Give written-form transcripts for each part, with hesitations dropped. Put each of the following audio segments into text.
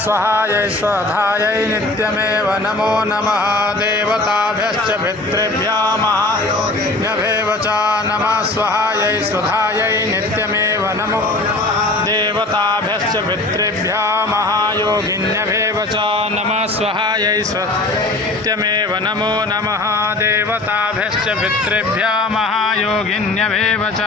स्वाहायै स्वधायै नित्यमेव नमो नमः देवताभ्यश्च पितृभ्यो महायोगिन्यभेव च नमः स्वाहायै स्वधायै नित्यमेव नमो नमः देवताभ्यश्च पितृभ्यो महायोगिन्यभेव च नमः स्वाहायै नित्यमेव नमो नमः देवताभ्यश्च पितृभ्यो महायोगिन्यभेव च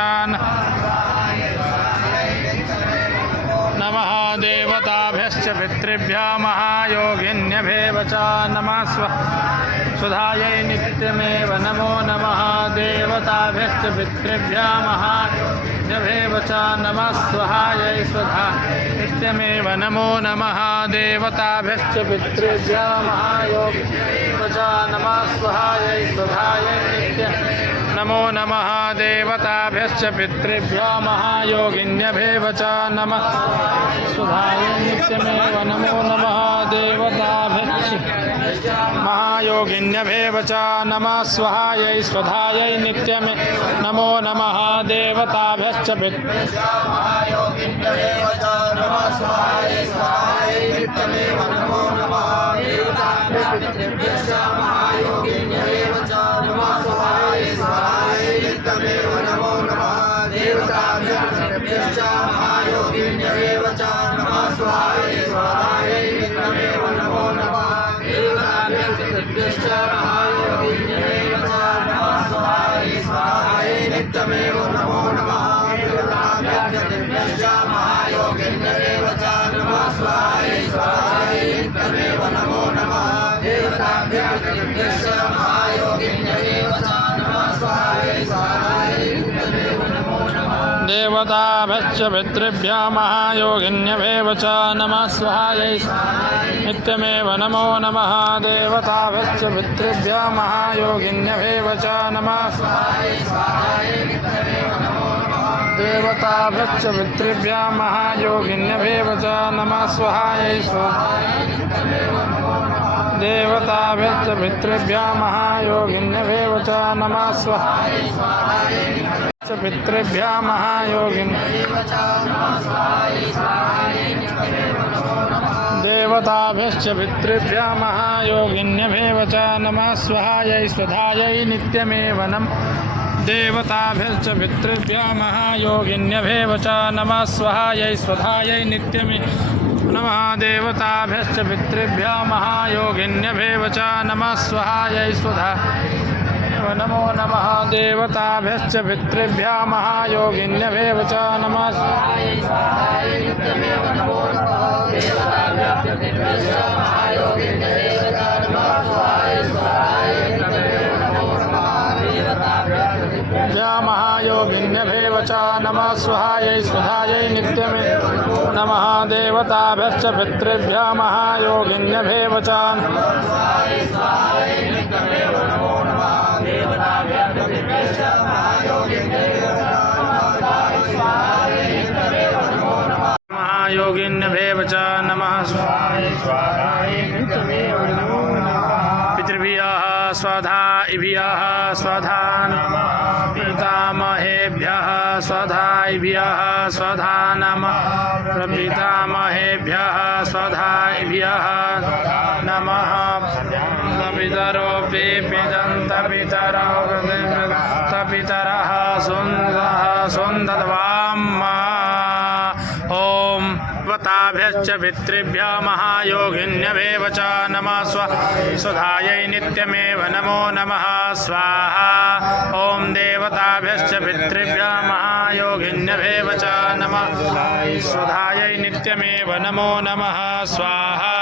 नमः देवताभ्यश्च पितृभ्यो महायोगिन्यभेव च नमः सुधायै नित्यमेव नमो नमः देवताभ्यश्च पितृभ्यो महायोगिन्यभेव च नमः स्वाहायै स्वधा नित्यमेव नमो नमः देवताभ्यश्च पितृभ्यो महायोगिन्यभेव च नमः स्वाहायै स्वधायै नित्यमेव नमो नमः देवताभ्यश्च पितृभ्यो महायोगिन्यभेव च नमः सुधायै नित्यमेव नमो नमः देवताभ्यश्च महायोगिन्यभेव च नमः स्वाहायै स्वधायै नित्यमेव नमो नमः देवताभ्यश्च पितृभ्यो महायोगिन्यभेव च नमः स्वाहायै स्वधायै नित्यमेव नमो नमः देवताभ्यश्च पितृभ्यश्च महायोगिन्यभेव च नमः स्वाहायै स्वाहायै नित्यमेव नमो नमः देवताभ्यश्च पितृभ्यश्च महायोगिन्यभेव च नमः स्वाहायै स्वाहायै नित्यमेव नमो नमः देवताभ्यश्च पितृभ्यश्च महायोगिन्यभेव च नमः स्वाहायै स्वाहायै नित्यमेव नमो नमः देवताभ्यश्च पितृभ्यश्च महायोगिन्यभेव च नमः स्वाहायै स्वाहायै नित्यमेव नमो नमः देवताभ्यश्च पितृभ्यश्च महायोगिन्यभेव च नमः स्वाहायै स्वाहायै नित्यमेव नमो नमः देवताभ्यश्च पितृभ्यो महायोगिन्यभेव च नमः स्वाहायै नित्यमेव नमो नमः देवताभ्यश्च पितृभ्यो महायोगिन्यभेव च नमः स्वाहायै स्वाहायै नित्यमेव नमो नमः देवताभ्यश्च पितृभ्यो महायोगिन्यभेव च नमः स्वाहायै स्वाहायै नित्यमेव नमो नमः देवताभ्यश्च पितृभ्यो महायोगिन्यभेव च नमः स्वाहायै स्वाहायै पितृभ्यो महायोगिन्यभेव च नमः स्वाहायै स्वाहायै नित्यमेव नमो नमः देवताभ्यश्च पितृभ्यो महायोगिन्यभेव च नमः स्वाहायै स्वधायै नित्यमेव नमः देवताभ्यश्च पितृभ्यो महायोगिन्यभेव च नमः स्वाहायै स्वधायै नित्यमेव नमः देवताभ्यश्च पितृभ्यो महायोगिन्यभेव च नमः स्वाहायै स्वधा नमो नमः देवताभ्यश्च पितृभ्यो महायोगिन्यभेव च नमः स्वाहायै स्वाहायै नित्यमेव नमो नमः देवताभ्यश्च पितृभ्यश्च महायोगिन्यभेव च नमः स्वाहायै स्वाहायै नित्यमेव नमो नमः देवताभ्यश्च पितृभ्यो महायोगिन्यभेव च नमः स्वाहायै स्वधायै नित्यमेव नमः देवताभ्यश्च पितृभ्यो महायोगिन्यभेव च नमः स्वाहायै स्वाहायै नित्यमेव नमो नमः देवताभ्यश्च पितृभ्यश्च महायोगिन्यभेव च नमः स्वाहायै स्वाहायै नित्यमेव नमो नमः महायोगिन्यभेव च नमः स्वाहायै स्वाहायै नित्यमेव नमो नमः पितृभ्यः स्वधाइभ्यः स्वधा नमः पितामहेभ्यः स्वधाइभ्यः स्वधा नमः प्रपितामहेभ्यः स्वधाइभ्यः नमः पितरो पितरः सुन्दरवाम्मा ॐ देवताभ्यश्च पितृभ्यो महायोगिन्यभेव च नमः स्वधायै नित्यमेव नमो नमः स्वाहा ॐ देवताभ्यश्च पितृभ्यो महायोगिन्यभेव च नमः स्वधायै नित्यमेव नमो नमः स्वाहा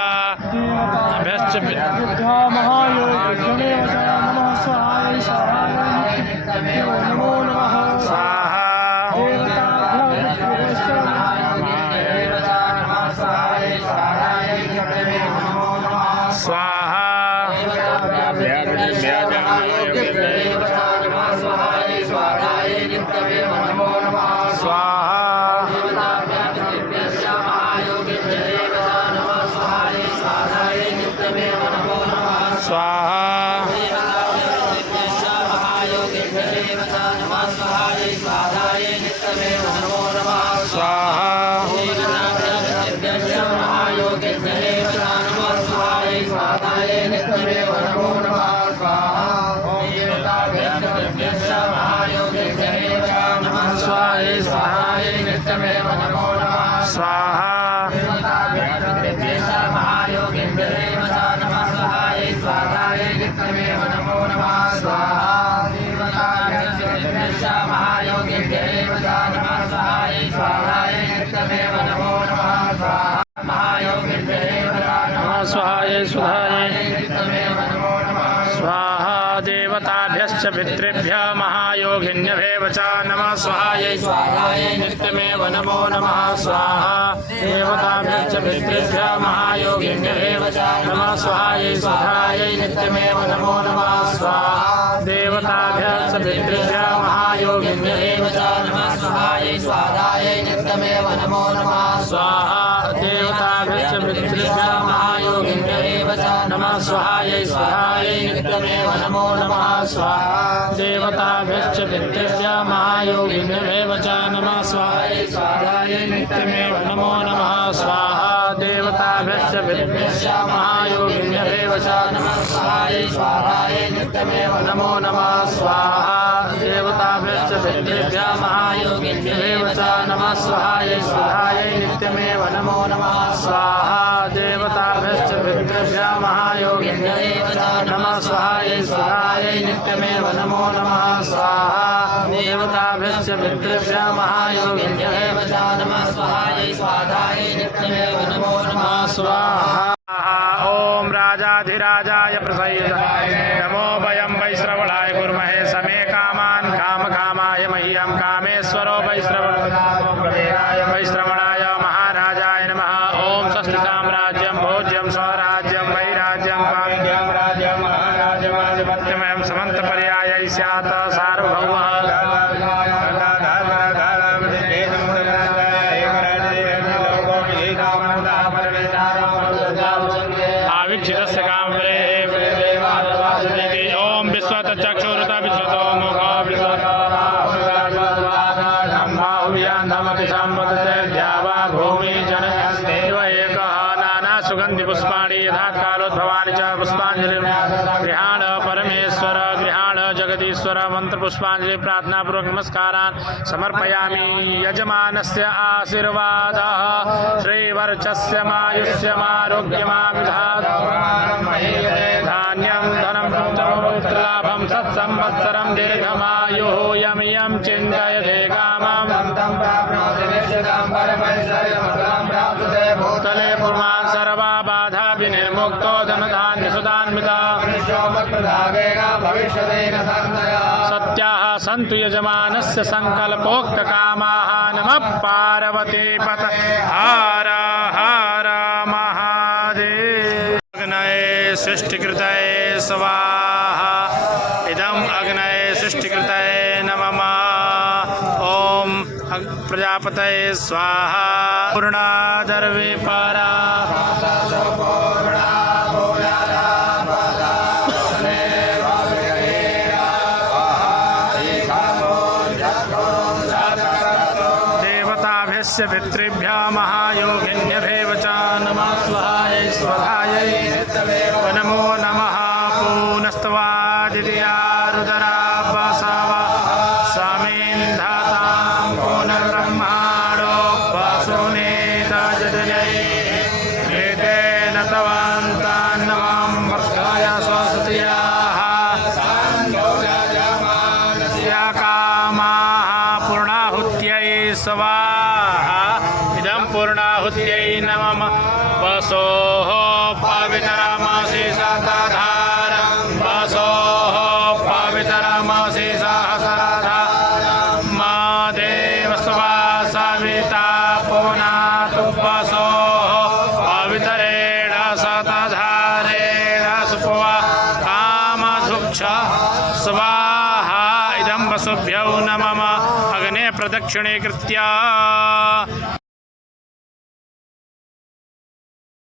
भ्यश्च पितृभ्यो महायोगिन्यभेव च नमः स्वाहायै स्वाहायै नित्यमेव नमो नमः स्वाहा स्वाहा स्वाहा स्वाहा स्वाहाय सुधाय स्वाहा देवताभ्यश्च पितृभ्यः महायोगिन्यभ्यः च नमः स्वाहायै स्वाहायै नित्यमेव नमो नमः स्वाहा देवताभ्यश्च पितृभ्यः महायोगिन्यभ्यः च नमः स्वाहायै स्वाहायै नित्यमेव नमो नमः स्वाहा देवताभ्यश्च पितृभ्यः महायोगिन्यभ्यः च नमः स्वाहायै स्वाहायै नित्यमेव नमो नमः स्वाहा देवताभ्यश्च पितृभ्यः महायोगिन्यभ्यः च नमः स्वाहायै स्वाहायै नित्यमेव नमो नमः स्वाहा देवताभ्यश्च पितृभ्यः महायोगिन्यभ्यः च नमः स्वाहायै स्वाहायै नित्यमेव नमो नमः स्वाहा देवताभ्यश्च पितृभ्यः महायोगिन्यभ्यः च नमः स्वाहायै स्वाहायै नित्यमेव नमो नमः स्वाहा देवताभ्यश्च पितृभ्यः महायोगिन्यभ्यः च नमः स्वाहायै स्वाहायै नित्यमेव नमो नमः स्वाहा देवताभ्यश्च पितृभ्यः महायोगिन्यभ्यः च नमः स्वाहायै स्वाहायै नित्यमेव नमो नमः स्वाहा देवताभ्यश्च पितृभ्यः महायोगिन्यभ्यः च नमः स्वाहायै स्वाहायै नित्यमेव नमो नमः स्वाहा ओम राजाधिराजाय प्रसय्य नमो वयं वैश्रवणाय कुर्महे समे कामान् कामकामाय मह्यं कामेश्वरो वैश्रवणाय महाराजाय नमः ओम षष्ठी साम्राज्यं भोज्यं स्वराज्यं वैराज्यं काम्यं राज्यं महाराज्यमाधिपत्यमयं समन्तपर्यायै स्यात् सार्वभौमः आविक्षितस्य कामरे ओम विश्वतचक्षुरुत विश्वतो मुखो विश्वतोबाहुव्यान्धमति सम्पदते द्यावा भूमि जनस्तेव एकः नाना सुगन्धि पुष्पाणि यथा कालोद्भवानि च पुष्पाञ्जलि गृहाण परमेश्वर गृहाण जगदीश्वर मंत्र पुष्पांजलि प्रार्थना पूर्वक नमस्कारान् समर्पयामि यजमानस्य आशीर्वादः श्रीवर्चस्यमायुष्यमारोग्यमाविधात् धान्यं धनं पुत्रलाभं सत्संवत्सरं दीर्घमायुः यं यं चिन्तयते कामं भूतले पुमान् सर्वा बाधा विनिर्मुक्तो धनधान्यसुधान्विता सत्याः सन्तु यजमानस्य संकल्पोक्तकामाः नमः पार्वती पत हर हर महादेव अग्नये सृष्टिकृतये स्वाहा इदम् अग्नये सृष्टिकृतये नमः ओम प्रजापतये स्वाहा पूर्णादर्वे पारा देवताभ्यश्च पितृभ्यः महायोगिन्यभ्यः च नमः स्वाहायै स्वाहायै नमो नमः पूनस्त्वादित्या रुद्रा सामेन्धातां पूर्णब्रह्माणो वासुनेतजदयै एतेन तवान्तान् नमां वर्गाय स्वसत्याः कामाः पूर्णाहुत्यै स्वाहा इदं पूर्णाहुत्यै नमः वसोः पवित्रमसि सतधारं वसोः पवित्रमसि सहस्रधारं मा देवस्वा सविता पुनातु वसोः पवित्रेण सतधारेण सुपवा कामधुक्ष स्वाहा इदं वसुभ्यो नमः अग्ने प्रदक्षिणे कृत्या